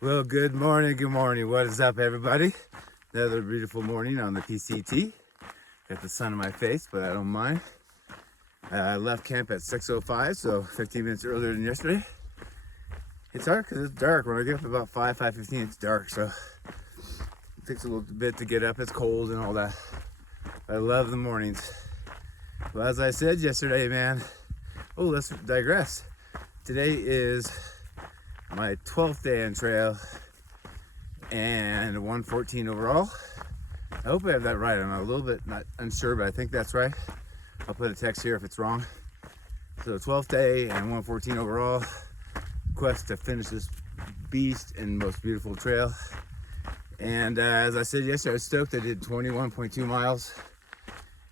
Well, good morning, good morning. What is up, everybody? Another beautiful morning on the PCT. Got the sun in my face, but I don't mind. I left camp at 6:05, so 15 minutes earlier than yesterday. It's hard because it's dark. When I get up about 5:15, it's dark, so it takes a little bit to get up. It's cold and all that. I love the mornings. Well, as I said yesterday, man. Oh, let's digress. Today is my 12th day on trail and 114 overall. I hope I have that right. I'm a little bit not unsure, but I think that's right. I'll put a text here if it's wrong. So 12th day and 114 overall. Quest to finish this beast and most beautiful trail. And as I said yesterday, I was stoked. I did 21.2 miles.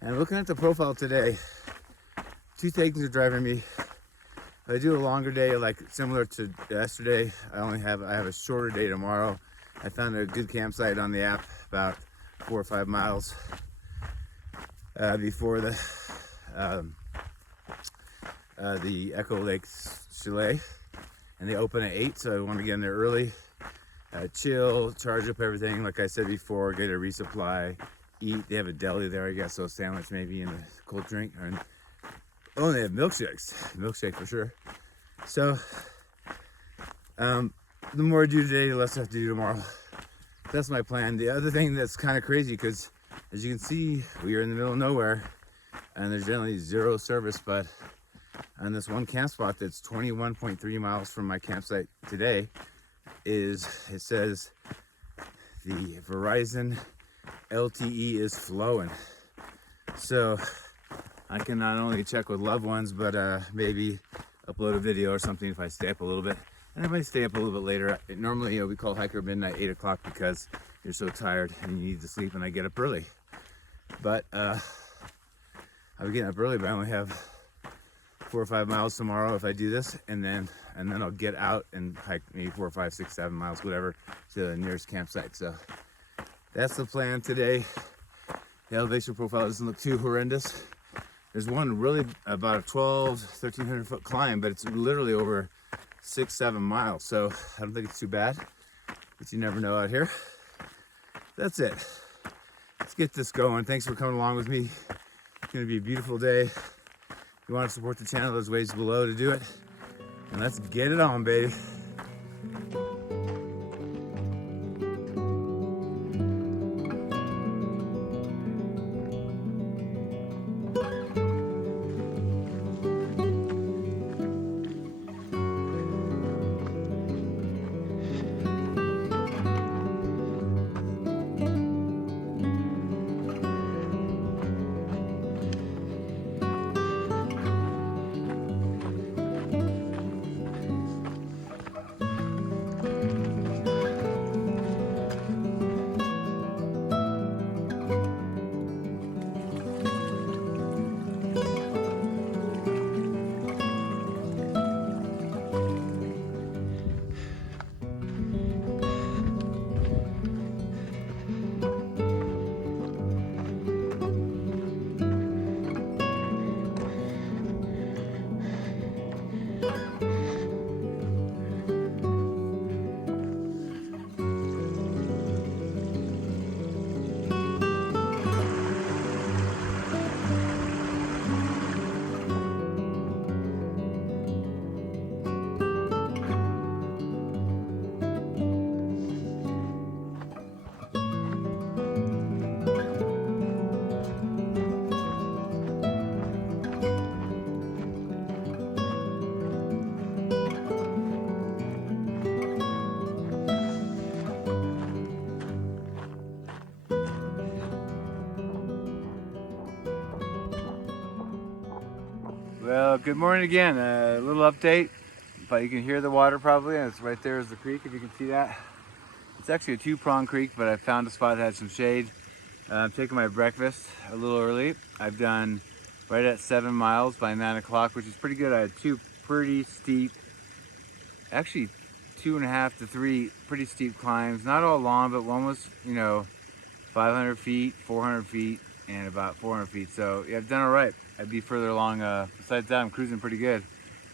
And looking at the profile today, two things are driving me. If I do a longer day, like similar to yesterday, I have a shorter day tomorrow. I found a good campsite on the app about 4 or 5 miles before the Echo Lake Chalet, and they open at 8, so I want to get in there early, chill, charge up everything. Like I said before, get a resupply, eat. They have a deli there, I guess, so a sandwich maybe and a cold drink. Oh, they have milkshakes. Milkshake for sure. So, the more I do today, the less I have to do tomorrow. That's my plan. The other thing that's kind of crazy, because as you can see, we are in the middle of nowhere, and there's generally zero service, but on this one camp spot that's 21.3 miles from my campsite today, it says the Verizon LTE is flowing. So I can not only check with loved ones, but maybe upload a video or something if I stay up a little bit. And I might stay up a little bit later. Normally, we call hiker midnight 8 o'clock because you're so tired and you need to sleep, and I get up early. But I'll be getting up early, but I only have 4 or 5 miles tomorrow if I do this, and then I'll get out and hike maybe 4 or 5, 6, 7 miles, whatever, to the nearest campsite. So that's the plan today. The elevation profile doesn't look too horrendous. There's one really about a 1,300 foot climb, but it's literally over 6, 7 miles. So I don't think it's too bad, but you never know out here. That's it. Let's get this going. Thanks for coming along with me. It's gonna be a beautiful day. If you want to support the channel, there's ways below to do it. And let's get it on, baby. Well, good morning again. A little update, but you can hear the water probably, and it's right there is the creek, if you can see that. It's actually a two-pronged creek, but I found a spot that had some shade. I'm taking my breakfast a little early. I've done right at 7 miles by 9 o'clock, which is pretty good. I had two pretty steep, actually 2.5 to 3 pretty steep climbs. Not all long, but one was, 500 feet, 400 feet, and about 400 feet. So yeah, I've done all right. I'd be further along. Besides that, I'm cruising pretty good.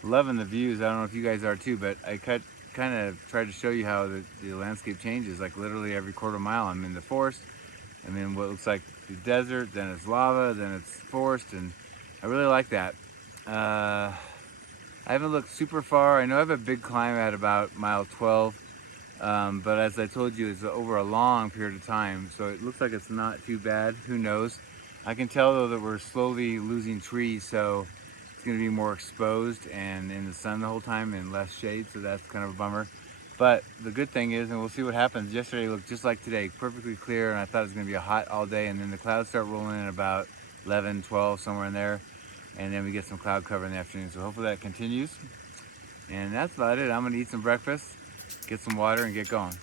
Loving the views. I don't know if you guys are too, but I cut kind of tried to show you how the landscape changes. Like literally every quarter mile, I'm in the forest. I'm in what looks like the desert, then it's lava, then it's forest, and I really like that. I haven't looked super far. I know I have a big climb at about mile 12, but as I told you, it's over a long period of time, so it looks like it's not too bad. Who knows? I can tell though that we're slowly losing trees, so it's going to be more exposed and in the sun the whole time and less shade, so that's kind of a bummer. But the good thing is, and we'll see what happens, yesterday looked just like today, perfectly clear, and I thought it was going to be hot all day, and then the clouds start rolling in about 11, 12, somewhere in there, and then we get some cloud cover in the afternoon, so hopefully that continues. And that's about it. I'm going to eat some breakfast, get some water, and get going.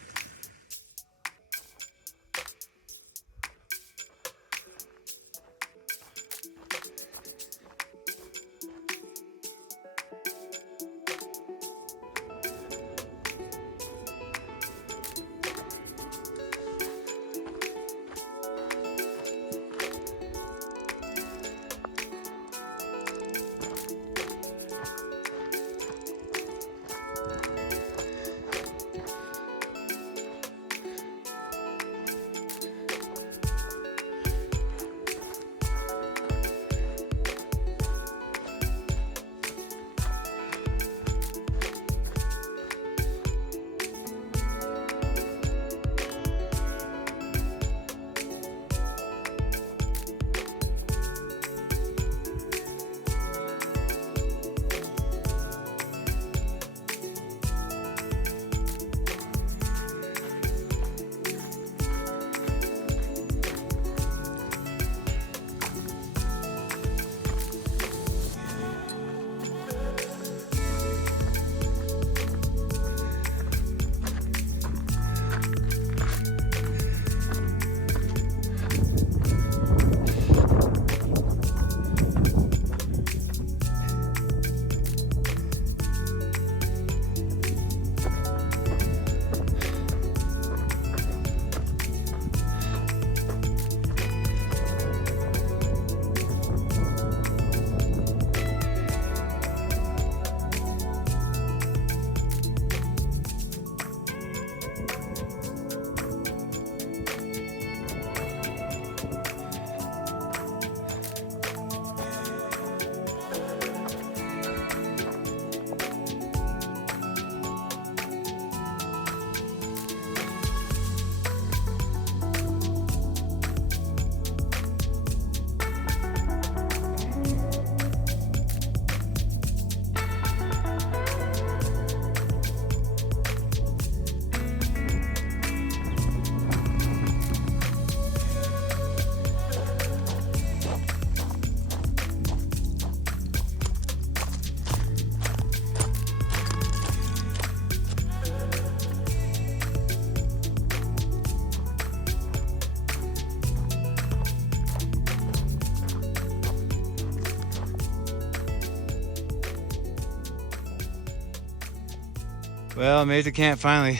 Well, I made the camp finally.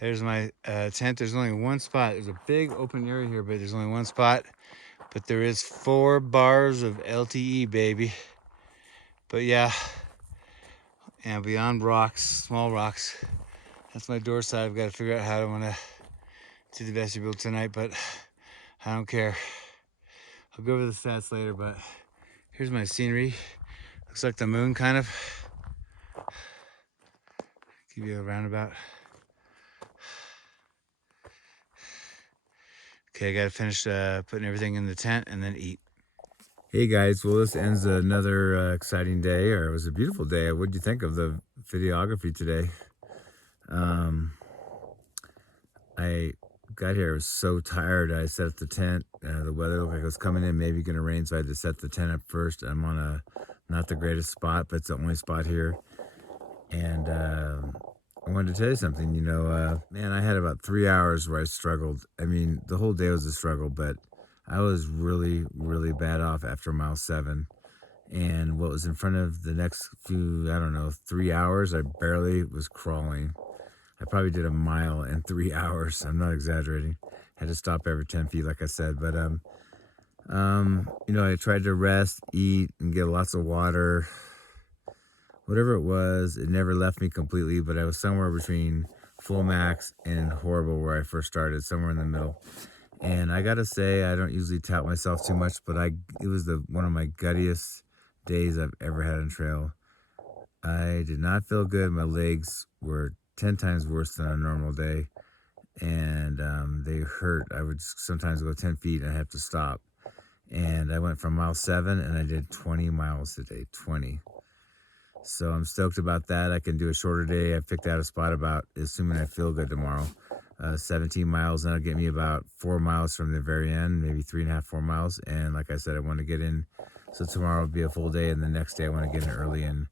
There's my tent. There's only one spot. There's a big open area here, but there's only one spot. But there is 4 bars of LTE, baby. But yeah, and beyond rocks, small rocks. That's my door side. I've got to figure out how I want to do the vestibule tonight, but I don't care. I'll go over the stats later, but here's my scenery. Looks like the moon, kind of. Give you a roundabout. Okay, I gotta finish putting everything in the tent and then eat. Hey guys, well this ends another exciting day, or it was a beautiful day. What did you think of the videography today? I got here, I was so tired. I set up the tent. The weather looked like it was coming in, maybe gonna rain, so I had to set the tent up first. I'm on a not the greatest spot, but it's the only spot here. And I wanted to tell you something, you know, man, I had about 3 hours where I struggled. I mean, the whole day was a struggle, but I was really, really bad off after mile 7. And what was in front of the next few, I don't know, 3 hours, I barely was crawling. I probably did a mile in 3 hours. I'm not exaggerating. Had to stop every 10 feet, like I said. But, you know, I tried to rest, eat, and get lots of water. whatever it was, it never left me completely, but I was somewhere between full max and horrible where I first started, somewhere in the middle. And I gotta say, I don't usually tout myself too much, but it was one of my guttiest days I've ever had on trail. I did not feel good. My legs were 10 times worse than a normal day, and they hurt. I would sometimes go 10 feet and I have to stop. And I went from mile 7 and I did 20 miles today, 20. So I'm stoked about that. I can do a shorter day. I picked out a spot about, assuming I feel good tomorrow, 17 miles. And that'll get me about 4 miles from the very end, maybe 3.5, 4 miles. And like I said, I want to get in. So tomorrow will be a full day. And the next day I want to get in early and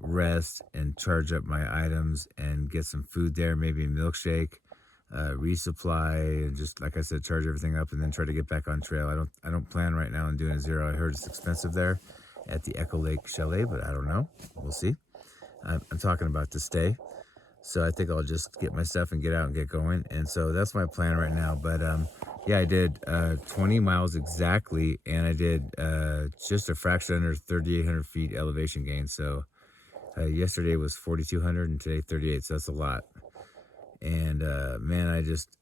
rest and charge up my items and get some food there, maybe a milkshake, resupply, and just like I said, charge everything up and then try to get back on trail. I don't plan right now on doing a zero. I heard it's expensive there at the Echo Lake Chalet, but I don't know. We'll see. I'm talking about to stay. So I think I'll just get my stuff and get out and get going. And so that's my plan right now. But yeah, I did 20 miles exactly, and I did just a fraction under 3,800 feet elevation gain. So yesterday was 4,200 and today 38. So that's a lot. And man,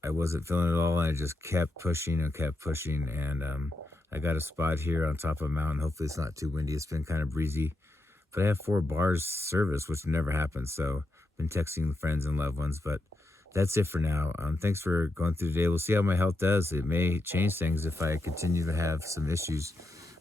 I wasn't feeling it at all. And I just kept pushing and kept pushing. And I got a spot here on top of a mountain. Hopefully it's not too windy. It's been kind of breezy. But I have 4 bars service, which never happens. So been texting friends and loved ones, but that's it for now. Thanks for going through the day. We'll see how my health does. It may change things if I continue to have some issues.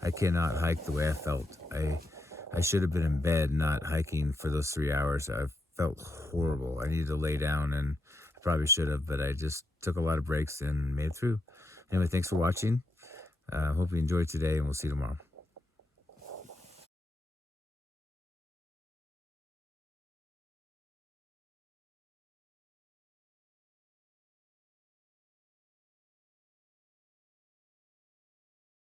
I cannot hike the way I felt. I should have been in bed, not hiking for those 3 hours. I felt horrible. I needed to lay down, and I probably should have, but I just took a lot of breaks and made it through. Anyway, thanks for watching. Hope you enjoyed today, and we'll see you tomorrow.